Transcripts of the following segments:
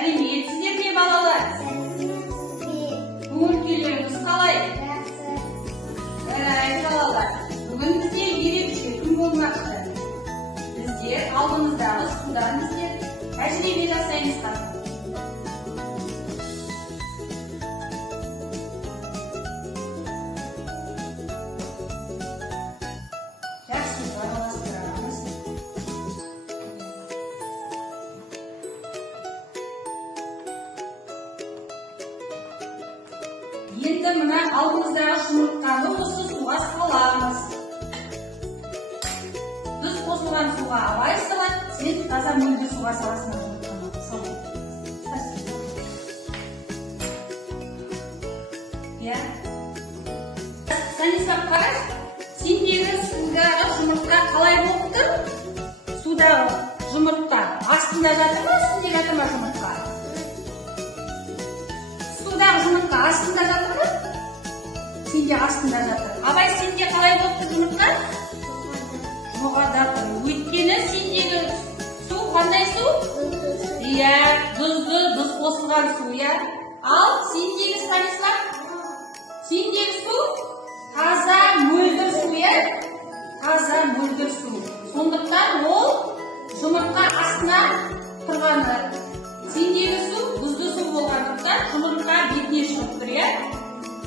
Сәлеметсіздер ме балалар? Көңіл күйлеріңіз қалай? Балалар, бүгін бізде ерекше күн болмақшы. Біздер алдымыздағы судан біздер тәжірибе жасаймыз қазір. Енді мына алдымыздағы жұмыртқаны осы суға саламыз. Біз қосылған суға абай салады, сен таза мөлдір суға саласың жұмыртқаны. Станислав, қараш, сендегі судағы жұмыртқа қалай болып тұр? Судағы жұмыртқа астында жатыр ма, үстінде жатыр ма жұмыртқа? Судағы жұмыртқа астында жатыр ма? Сенде астында жатыр. Абай, сенде қалай болып тұр жұмыртқа? Жоғарыда тұр. Өйткені сендегі су қандай су? Иә, тұз қосылған су, иә. Ал сендегі, Станислав, сендегі су таза мөлдір су, иә? Таза мөлдір су. Сондықтан ол жұмыртқа астына тұрғаны. Сендегі су тұзды су болғандықтан жұмыртқа бетіне шығып тұр, иә?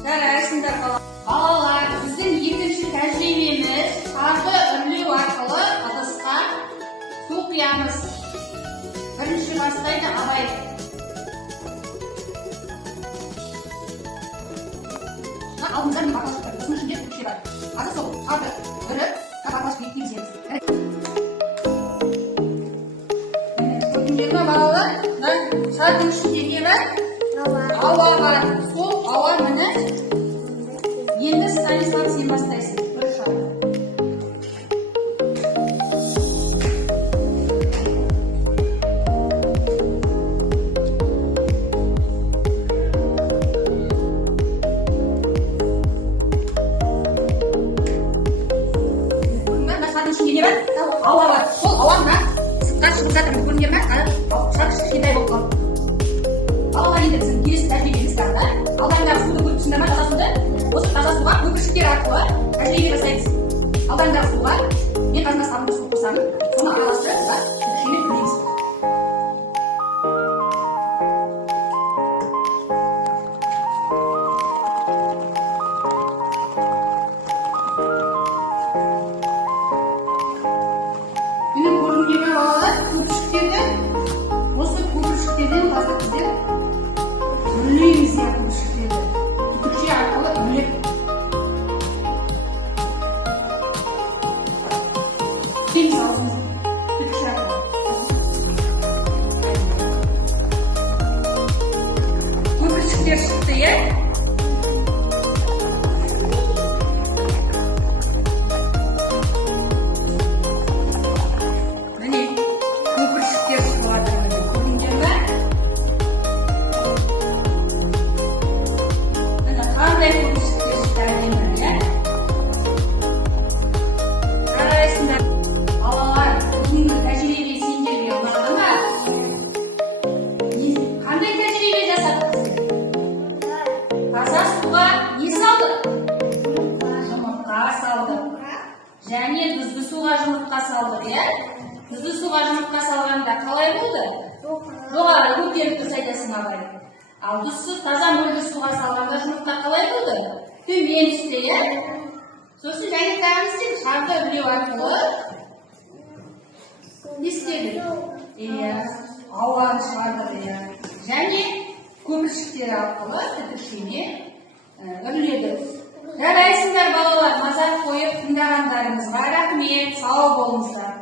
Жарайсыңдар балалар, біздің екінші тәжірибеміз шарды үрлеу арқылы ыдысқа су құямыз. Бірінші бастайды Абай. Алдымызда мен бақылашып тұр, біздің ішінде көкше бар. Азы сол шарды үріп, бақылашып екпейміз. Көрдіңдер ме балалар? Шардың ішінде не бар? Ауа бар. Сол ауа міне. Енді Станислав, сен бастайсың. Бір шар. Мына шардың ішінде не бар? Ауа бар. Сол ауа мына сыртқа шығып жатыр. Көрдіңдер ме? Шар кішкентай болып қалды. Балалар, енді біздің келесі тәжірибеміз бар да. Алдарыңдағы суды көріп тұрсыңдар ма, таза суды? Осы таза суға көпіршіктер арқылы тәжірибе жасаймыз. Алдарыңдағы суға мен қазір сабынды су қосамын, соны араластырып көпіршікпен үрлейміз. Міне көрдіңдер ме балалар, көпіршіктерді осы көпіршіктерден қазір біздер үрлейміз, иә, көпіршіктерді. Түтікше арқылы үрлеп. Үрлейміз аузымызды. Түтікше арқылы. Көпіршіктер шықты, иә? Міне, көпіршіктер шығады. Көрдіңдер ме? Қандай көпіршіктер шықты әдемі, иә? Жарайсыңдар. Балалар, бүгінгі тәжірибе сендерге ұнады ма? Қандай тәжірибе жасадық біздер? Таза суға не салдық? Жұмыртқа салдық. Және тұзды суға жұмыртқа салдық, иә? Тұзды суға жұмыртқа салғанда қалай болды? Жоғары көтеріп дұрыс айтасың, Абай. Ал тұзсыз таза мөлдір суға салғанда жұмыртқа қалай болды? Төмен түсті, иә? Сосын және тағы істедік, шарды үрлеу арқылы не істедік? Иә, ауаны шығардық, иә. Және көпіршіктер арқылы түтікшене үрледік. Жарайсыңдар балалар, назар қойып тыңдағандарыңызға рахмет, сау болыңыздар.